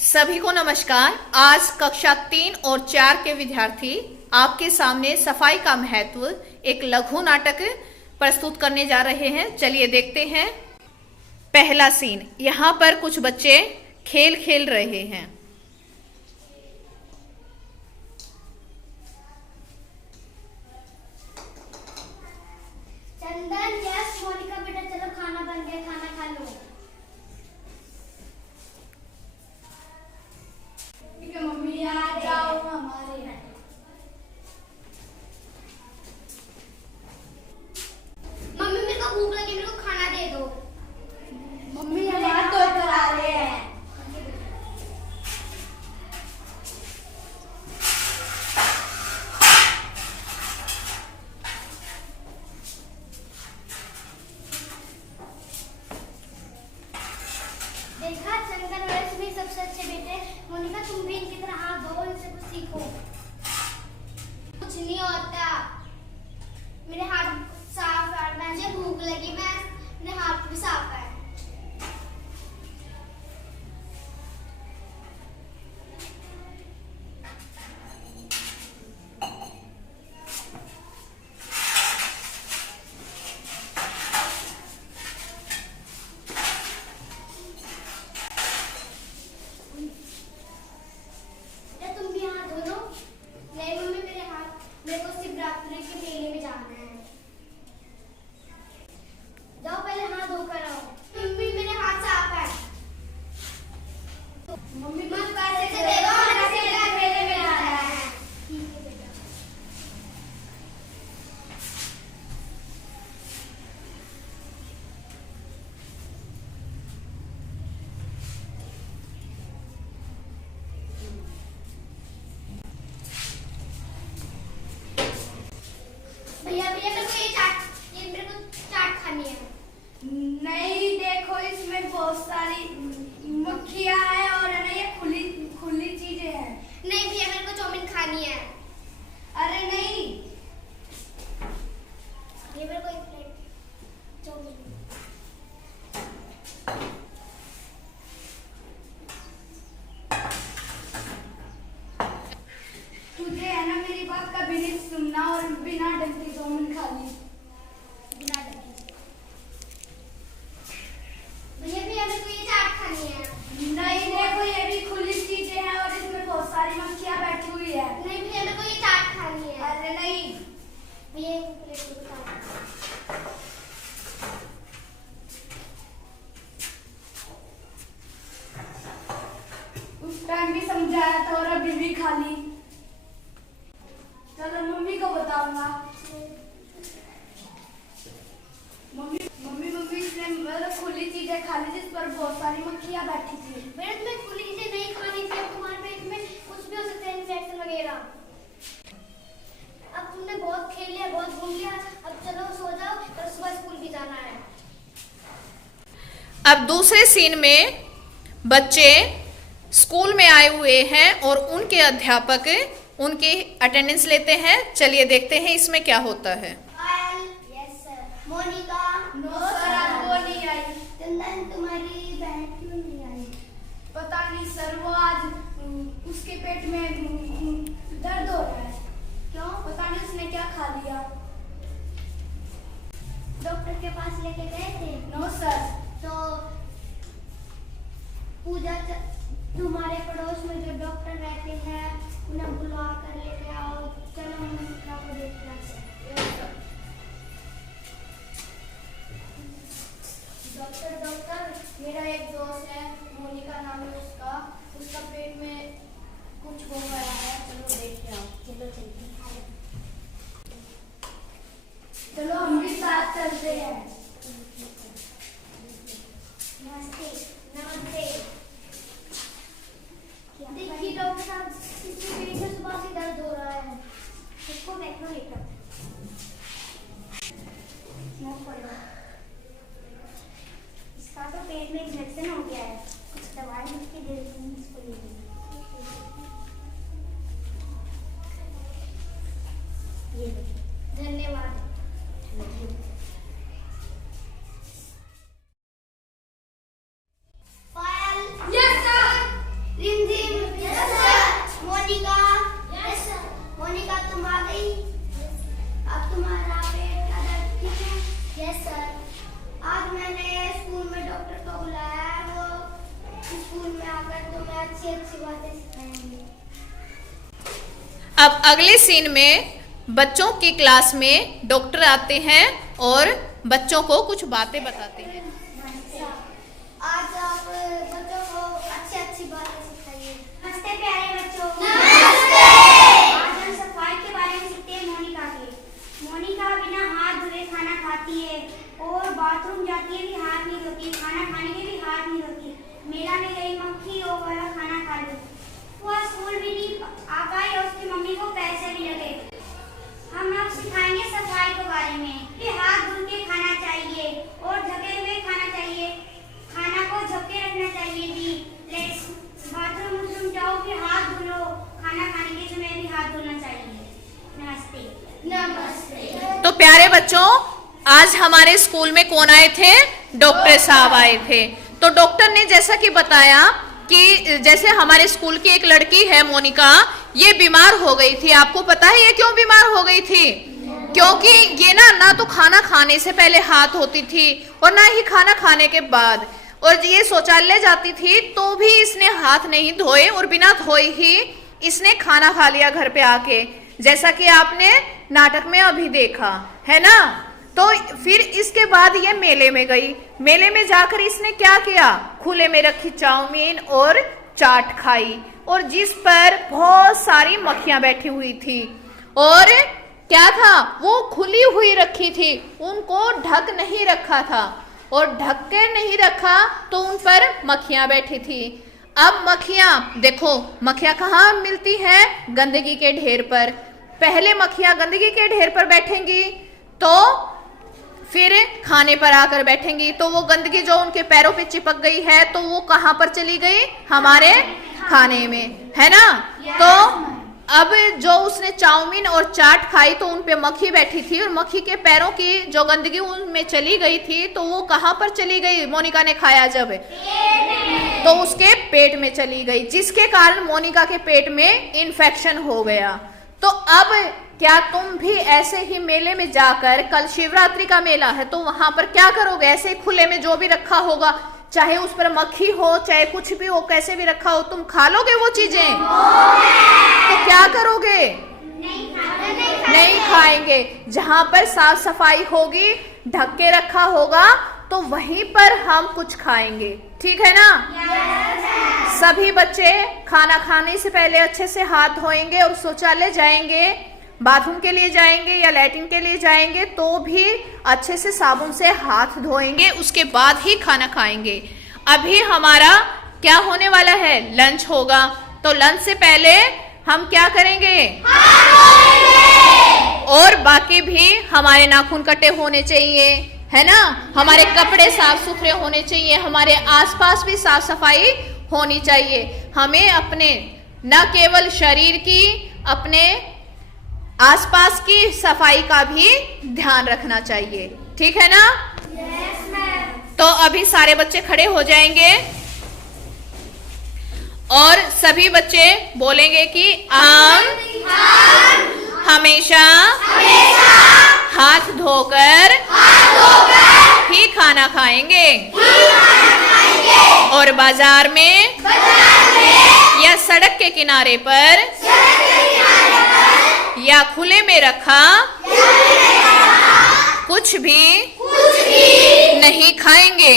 सभी को नमस्कार। आज कक्षा 3 और 4 के विद्यार्थी आपके सामने सफाई का महत्व एक लघु नाटक प्रस्तुत करने जा रहे हैं। चलिए देखते हैं। पहला सीन, यहाँ पर कुछ बच्चे खेल खेल रहे हैं। चंदन, यस मोनिका बेटा, चलो खाना बन गया, खाना खा लो। ठीक है मम्मी, आ जाओ हमारे यहाँ। मम्मी मेरे को भूख लगी, मेरे को खाना दे दो। मम्मी हम हाथ धो कर आ रहे हैं। देखा, चंदन वैसे भी सबसे अच्छे बेटे। मोनिका तुम भी इनकी तरह हाथ धो, इनसे कुछ सीखो। कुछ नहीं होता, मेरे हाथ साफ है। मुझे भूख लगी, मैं मेरे हाथ भी साफ है। तुम भी हाथ धो लो। नहीं मम्मी, मेरे को शिवरात्रि के मेले में जाना है। जाओ पहले हाथ धोकर आओ। मम्मी मेरे हाथ साफ है। मम्मी मत पैसे दे दो, मेरे मेले में जाना है। ठीक है बेटा। भैया भैया, मेरे को चाट खानी है। नहीं, देखो इसमें बहुत सारी मक्खियाँ हैं और है ना, ये खुली खुली चीजें हैं। नहीं भैया, मेरे को चाउमीन खानी है। अरे नहीं, ये मेरे को एक प्लेट चाउमीन। तुझे है ना मेरी बात कभी नहीं सुनना और बिना ढंग की चाउमीन खा ली। बिना ढंग की। भैया भैया, मेरे को ये चाट खानी है। नहीं, देखो ये भी खुली चीजें हैं और इसमें बहुत सारी मक्खियाँ बैठी हुई है। नहीं भैया, मेरे को ये चाट खानी है। अरे नहीं भैया, एक प्लेट में चाट। उस टाइम भी समझाया था और अभी भी खा ली। चलो मम्मी को बताऊंगा। मम्मी इसने मतलब खुली चीजें खा ली जिस पर बहुत सारी मक्खियाँ बैठी थी। मेरे तुम्हें खुली चीजें नहीं खानी थी, अब तुम्हारे पेट में कुछ भी हो सकता है, इन्फेक्शन वगैरह। अब तुमने बहुत खेल लिया, बहुत घूम लिया, अब चलो सो जाओ, कल सुबह स्कूल भी जाना है। अब दूसरे सीन में बच्चे स्कूल में आए हुए हैं और उनके अध्यापक उनकी अटेंडेंस लेते हैं। चलिए देखते हैं इसमें क्या होता है। Yes sir. Monica, no sir, आज वो नहीं आई। चंदन, तुम्हारी बहन क्यों नहीं आई? पता नहीं सर, वो आज उसके पेट में दर्द हो रहा है। क्यों? पता नहीं उसने क्या खा लिया। डॉक्टर के पास लेके गए थे? No sir. तो पूजा, तुम्हारे पड़ोस में जो डॉक्टर रहते हैं उन्हें बुला कर लेके आओ। चलो मोनिका को देखना है। डॉक्टर, मेरा एक दोस्त है, मोनिका नाम है उसका पेट में कुछ हो गया है, चलो देख के आओ। चलो चलते हैं। चलो हम भी साथ चलते हैं। नमस्ते। नमस्ते। देखिए डॉक्टर साहब, इसके पेट में सुबह से दर्द हो रहा है। इसको मैक्रोलेटर इसका तो पेट में इन्फेक्शन हो गया है, कुछ दवा स्कूल में आकर तुम्हें अच्छी अच्छी बातें सिखाएंगे। अब अगले सीन में बच्चों की क्लास में डॉक्टर आते हैं और बच्चों को कुछ बातें बताते हैं। आज आप बच्चों को अच्छी अच्छी बातें सिखाइए। नमस्ते प्यारे बच्चों। नमस्ते। आज हम सफाई के बारे में सीखते हैं मोनिका के। मोनिका बिना हाथ धोए खाना खाती है और बाथरूम जाती है भी हाथ नहीं धोती, खाना खाने के भी हाथ नहीं धोती। मेला में गई मक्खी और वाला खाना खा ली। वह स्कूल भी नहीं आ पाई और उसकी मम्मी को पैसे भी लगे। हम अब सिखाएंगे सफाई के बारे में कि हाथ धुल के खाना चाहिए और ढके हुए खाना चाहिए। खाना को झपके रखना चाहिए जी। बाथरूम जाओ कि हाथ धुलो। खाना खाने के समय भी हाथ धोना चाहिए। नमस्ते। नमस्ते। तो प्यारे बच्चों, आज हमारे स्कूल में कौन आए थे? डॉक्टर साहब आए थे। तो डॉक्टर ने जैसा कि बताया कि जैसे हमारे स्कूल की एक लड़की है मोनिका, ये बीमार हो गई थी। आपको पता है ये क्यों बीमार हो गई थी? क्योंकि ये ना तो खाना खाने से पहले हाथ धोती थी और ना ही खाना खाने के बाद, और ये शौचालय जाती थी तो भी इसने हाथ नहीं धोए और बिना धोए ही इसने खाना खा लिया घर पे आके, जैसा कि आपने नाटक में अभी देखा है ना। तो फिर इसके बाद ये मेले में गई। मेले में जाकर इसने क्या किया? खुले में रखी चाउमीन और चाट खाई, और जिस पर बहुत सारी मक्खियां बैठी हुई थी। और क्या था? वो खुली हुई रखी थी, उनको ढक नहीं रखा था, और ढक के नहीं रखा तो उन पर मक्खियां बैठी थी। अब मक्खियां देखो, मक्खियां कहाँ मिलती हैं? गंदगी के ढेर पर। पहले मक्खियां गंदगी के ढेर पर बैठेंगी तो फिर खाने पर आकर बैठेंगी, तो वो गंदगी जो उनके पैरों पे चिपक गई है तो वो कहाँ पर चली गई? हमारे खाने में, है ना। तो अब जो उसने चाउमीन और चाट खाई तो उन पे मक्खी बैठी थी, और मक्खी के पैरों की जो गंदगी उनमें चली गई थी तो वो कहाँ पर चली गई? मोनिका ने खाया जब, तो उसके पेट में चली गई, जिसके कारण मोनिका के पेट में इन्फेक्शन हो गया। तो अब क्या तुम भी ऐसे ही मेले में जाकर, कल शिवरात्रि का मेला है तो वहां पर क्या करोगे? ऐसे खुले में जो भी रखा होगा, चाहे उस पर मक्खी हो चाहे कुछ भी हो, कैसे भी रखा हो, तुम खा लोगे वो चीजें? तो क्या करोगे? नहीं खाएंगे। जहां पर साफ सफाई होगी, ढक के रखा होगा, तो वहीं पर हम कुछ खाएंगे, ठीक है ना। सभी बच्चे खाना खाने से पहले अच्छे से हाथ धोएंगे और शौचालय जाएंगे, बाथरूम के लिए जाएंगे या लैट्रिन के लिए जाएंगे तो भी अच्छे से साबुन से हाथ धोएंगे, उसके बाद ही खाना खाएंगे। अभी हमारा क्या होने वाला है? लंच होगा। तो लंच से पहले हम क्या करेंगे? और बाकी भी हमारे नाखून कटे होने चाहिए, है ना। हमारे कपड़े साफ सुथरे होने चाहिए, हमारे आसपास भी साफ सफाई होनी चाहिए। हमें अपने न केवल शरीर की, अपने आसपास की सफाई का भी ध्यान रखना चाहिए, ठीक है ना। Yes ma'am. तो अभी सारे बच्चे खड़े हो जाएंगे और सभी बच्चे बोलेंगे कि हम हमेशा हाथ धोकर ही खाना खाएंगे, और बाजार में या सड़क के किनारे पर या खुले में रखा कुछ भी नहीं खाएंगे।